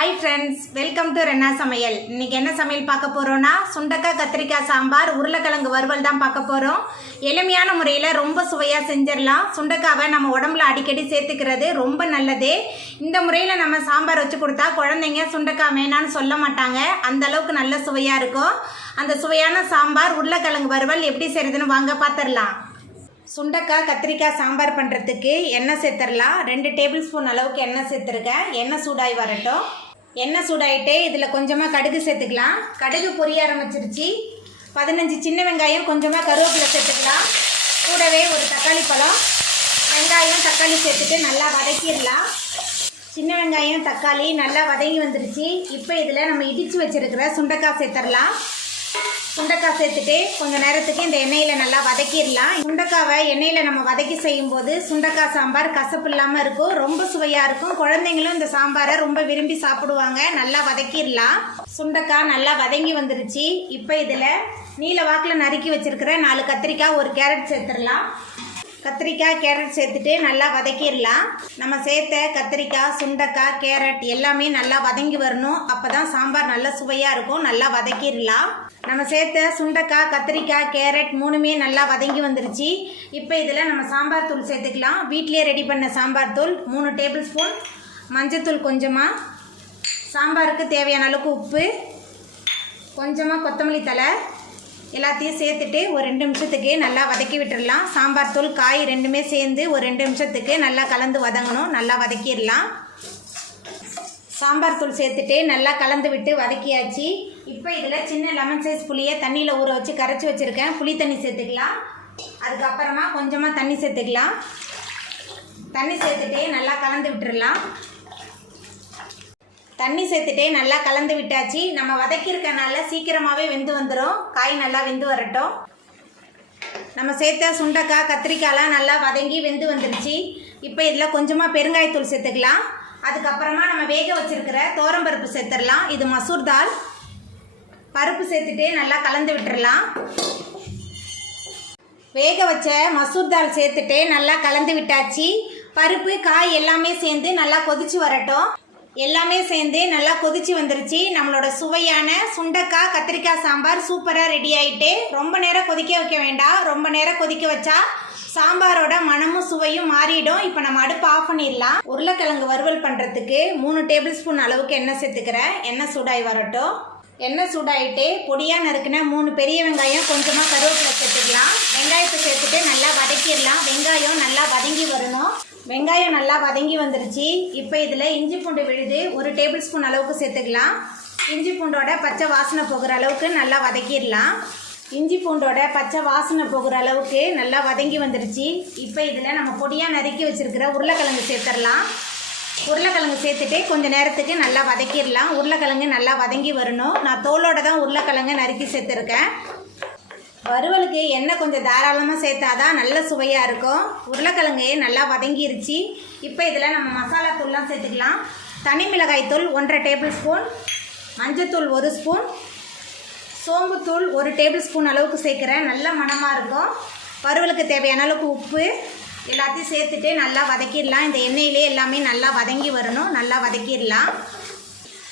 hi friends welcome to रेन्ना समयल इनके என்ன சமையல் பார்க்க போறோம்னா சுண்டக்காய் கத்திரிக்காய் சாம்பார் உருளைக்கிழங்கு வறுவல் தான் பார்க்க போறோம் எளிமையான முறையில் ரொம்ப சுவையா செஞ்சிரலாம் சுண்டக்காவை நம்ம உடம்புல அடிக்கடி சேர்த்துக்கிறது ரொம்ப நல்லது இந்த முறையில் நம்ம சாம்பார் வச்சு கொடுத்தா குழந்தைங்க சுண்டக்காய் வேணான்னு சொல்ல மாட்டாங்க அந்த அளவுக்கு நல்ல சுவையா இருக்கும் அந்த சுவையான சாம்பார் உருளைக்கிழங்கு வறுவல் எப்படி செய்யறதுன்னு வாங்க பாத்துறலாம் சுண்டக்காய் கத்திரிக்காய் சாம்பார் பண்ணுறதுக்கு எண்ணெய் சேர்த்துடலாம் 2 டேபிள் ஸ்பூன் அளவுக்கு எண்ணெய் சேர்த்துருக்கேன் எண்ணெய் சூடாகி வரட்டும் எண்ணெய் சூடாகிட்டு இதில் கொஞ்சமாக கடுகு சேர்த்துக்கலாம் கடுகு பொரிய ஆரம்பிச்சிருச்சு 15 சின்ன வெங்காயம் கொஞ்சமாக கருவேப்பிலை சேர்த்துக்கலாம் கூடவே ஒரு தக்காளி பழம் வெங்காயம் தக்காளி சேர்த்துட்டு நல்லா வதக்கிடலாம் சின்ன வெங்காயம் தக்காளி நல்லா வதங்கி வந்துருச்சு இப்போ இதில் நம்ம இடித்து வச்சுருக்கிற சுண்டக்காய் சேர்த்துடலாம் சுண்டக்காய் சேர்த்துட்டு கொஞ்சம் நேரத்துக்கு இந்த எண்ணெயில் நல்லா வதக்கிடலாம் சுண்டக்காவை எண்ணெயில் நம்ம வதக்கி செய்யும்போது சுண்டக்காய் சாம்பார் கசப்பு இல்லாமல் இருக்கும் ரொம்ப சுவையாக இருக்கும் குழந்தைங்களும் இந்த சாம்பாரை ரொம்ப விரும்பி சாப்பிடுவாங்க நல்லா வதக்கிடலாம் சுண்டக்காய் நல்லா வதங்கி வந்துருச்சு இப்போ இதில் நீல வாக்கில் நறுக்கி வச்சுருக்கிற 4 கத்திரிக்காய் ஒரு கேரட் சேர்த்துடலாம் கத்திரிக்காய் கேரட் சேர்த்துட்டு நல்லா வதக்கிடலாம் நம்ம சேர்த்த கத்திரிக்காய் சுண்டக்காய் கேரட் எல்லாமே நல்லா வதங்கி வரணும் அப்போ தான் சாம்பார் நல்லா சுவையாக இருக்கும் நல்லா வதக்கிடலாம் நம்ம சேர்த்த சுண்டக்காய் கத்திரிக்காய் கேரட் மூணுமே நல்லா வதங்கி வந்துருச்சு இப்போ இதில் நம்ம சாம்பார் தூள் சேர்த்துக்கலாம் வீட்டிலே ரெடி பண்ண சாம்பார் தூள் 3 டேபிள் ஸ்பூன் மஞ்சத்தூள் கொஞ்சமாக சாம்பாருக்கு தேவையான அளவுக்கு உப்பு கொஞ்சமாக கொத்தமல்லி தழை எல்லாத்தையும் சேர்த்துட்டு ஒரு 2 நிமிஷத்துக்கு நல்லா வதக்கி விட்டுடலாம் சாம்பார் தூள் காய் ரெண்டுமே சேர்ந்து ஒரு 2 நிமிஷத்துக்கு நல்லா கலந்து வதங்கணும் நல்லா வதக்கிடலாம் சாம்பார் தூள் சேர்த்துட்டு நல்லா கலந்து விட்டு வதக்கியாச்சு இப்போ இதில் சின்ன லெமன் சைஸ் புளியை தண்ணியில் ஊற வச்சு கரைச்சி வச்சுருக்கேன் புளி தண்ணி சேர்த்துக்கலாம் அதுக்கப்புறமா கொஞ்சமாக தண்ணி சேர்த்துக்கலாம் தண்ணி சேர்த்துட்டு நல்லா கலந்து விட்டுடலாம் தண்ணி சேர்த்துட்டே நல்லா கலந்து விட்டாச்சு நம்ம வதக்கியிருக்கனால சீக்கிரமாகவே வெந்து வந்துடும் காய் நல்லா வெந்து வரட்டும் நம்ம சேர்த்த சுண்டக்காய் கத்திரிக்காய்லாம் நல்லா வதங்கி வெந்து வந்துருச்சு இப்போ இதில் கொஞ்சமாக பெருங்காயத்தூள் சேர்த்துக்கலாம் அதுக்கப்புறமா நம்ம வேக வச்சுருக்கிற தோரம்பருப்பு சேர்த்துடலாம் இது மசூர் தால் பருப்பு சேர்த்துட்டு நல்லா கலந்து விட்டுடலாம் வேக வச்ச மசூர் தால் சேர்த்துட்டு நல்லா கலந்து விட்டாச்சு பருப்பு காய் எல்லாமே சேர்ந்து நல்லா கொதிச்சு வரட்டும் எல்லாமே சேர்ந்து நல்லா கொதிச்சு வந்துருச்சு நம்மளோட சுவையான சுண்டக்காய் கத்திரிக்காய் சாம்பார் சூப்பராக ரெடி ஆகிட்டு ரொம்ப நேரம் கொதிக்க வைக்க வேண்டாம் ரொம்ப நேரம் கொதிக்க வச்சா சாம்பாரோட மனமும் சுவையும் மாறிடும் இப்போ நம்ம அடுப்பு ஆஃப் பண்ணிடலாம் உருளைக்கிழங்கு வறுவல் பண்ணுறதுக்கு 3 டேபிள் ஸ்பூன் அளவுக்கு எண்ணெய் சேர்த்துக்கிறேன் எண்ணெய் சூடாகி வரட்டும் எண்ணெய் சூடாகிட்டு பொடியாக நறுக்குன 3 பெரிய வெங்காயம் கொஞ்சமாக கருவேப்பிலை சேர்த்துக்கலாம் வெங்காயத்தை சேர்த்துட்டு நல்லா வதக்கிடலாம் வெங்காயம் நல்லா வதங்கி வரணும் வெங்காயம் நல்லா வதங்கி வந்துருச்சு இப்போ இதில் இஞ்சி பூண்டு விழுது 1 டேபிள் ஸ்பூன் அளவுக்கு சேர்த்துக்கலாம் இஞ்சி பூண்டோட பச்சை வாசனை போகிற அளவுக்கு நல்லா வதக்கிடலாம் இஞ்சி பூண்டோட பச்சை வாசனை போகிற அளவுக்கு நல்லா வதங்கி வந்துருச்சு இப்போ இதில் நம்ம பொடியாக நறுக்கி வச்சுருக்கிற உருளைக்கிழங்கு சேர்த்துடலாம் உருளைக்கிழங்கு சேர்த்துட்டு கொஞ்சம் நேரத்துக்கு நல்லா வதக்கிடலாம் உருளைக்கிழங்கு நல்லா வதங்கி வரணும் நான் தோலோட தான் உருளைக்கிழங்கு நறுக்கி சேர்த்துருக்கேன் வறுவலுக்கு எண்ணெய் கொஞ்சம் தாராளமாக சேர்த்தாதான் நல்ல சுவையாக இருக்கும் உருளைக்கிழங்கு நல்லா வதங்கிருச்சு இப்போ இதில் நம்ம மசாலா தூள்லாம் சேர்த்துக்கலாம் தனி மிளகாய் தூள் 1.5 டேபிள் ஸ்பூன் மஞ்சத்தூள் 1 ஸ்பூன் சோம்புத்தூள் 1 டேபிள் ஸ்பூன் அளவுக்கு சேர்க்குறேன் நல்ல மணமாக இருக்கும் வறுவலுக்கு தேவையான அளவுக்கு உப்பு எல்லாத்தையும் சேர்த்துட்டு நல்லா வதக்கிடலாம் இந்த எண்ணெயிலே எல்லாமே நல்லா வதங்கி வரணும் நல்லா வதக்கிடலாம்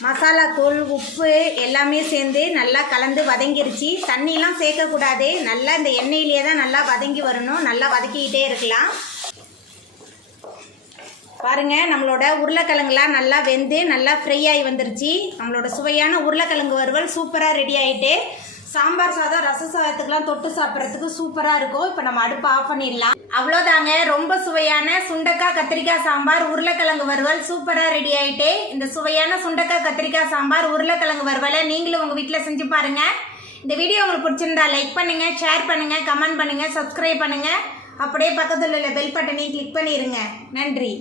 மசாலா தூள் உப்பு எல்லாமே சேர்ந்து நல்லா கலந்து வதங்கிருச்சு தண்ணிலாம் சேர்க்கக்கூடாது நல்லா இந்த எண்ணெயிலே தான் நல்லா வதங்கி வரணும் நல்லா வதக்கிக்கிட்டே இருக்கலாம் பாருங்கள் நம்மளோட உருளைக்கிழங்குலாம் நல்லா வெந்து நல்லா ஃப்ரை ஆகி வந்துருச்சு நம்மளோட சுவையான உருளைக்கிழங்கு வறுவல் சூப்பராக ரெடி ஆகிட்டு சாம்பார் சாதம் ரச சாதத்துக்குலாம் தொட்டு சாப்பிட்றதுக்கு சூப்பராக இருக்கும் இப்போ நம்ம அடுப்பு ஆஃப் பண்ணிடலாம் அவ்வளோதாங்க ரொம்ப சுவையான சுண்டக்காய் கத்திரிக்காய் சாம்பார் உருளைக்கிழங்கு வறுவல் சூப்பராக ரெடி ஆகிட்டு இந்த சுவையான சுண்டக்காய் கத்திரிக்காய் சாம்பார் உருளைக்கிழங்கு வறுவலை நீங்களும் உங்கள் வீட்டில் செஞ்சு பாருங்கள் இந்த வீடியோ உங்களுக்கு பிடிச்சிருந்தா லைக் பண்ணுங்கள் ஷேர் பண்ணுங்கள் கமெண்ட் பண்ணுங்கள் சப்ஸ்கிரைப் பண்ணுங்கள் அப்படியே பக்கத்தில் உள்ள பெல் பட்டனையும் கிளிக் பண்ணிடுங்க நன்றி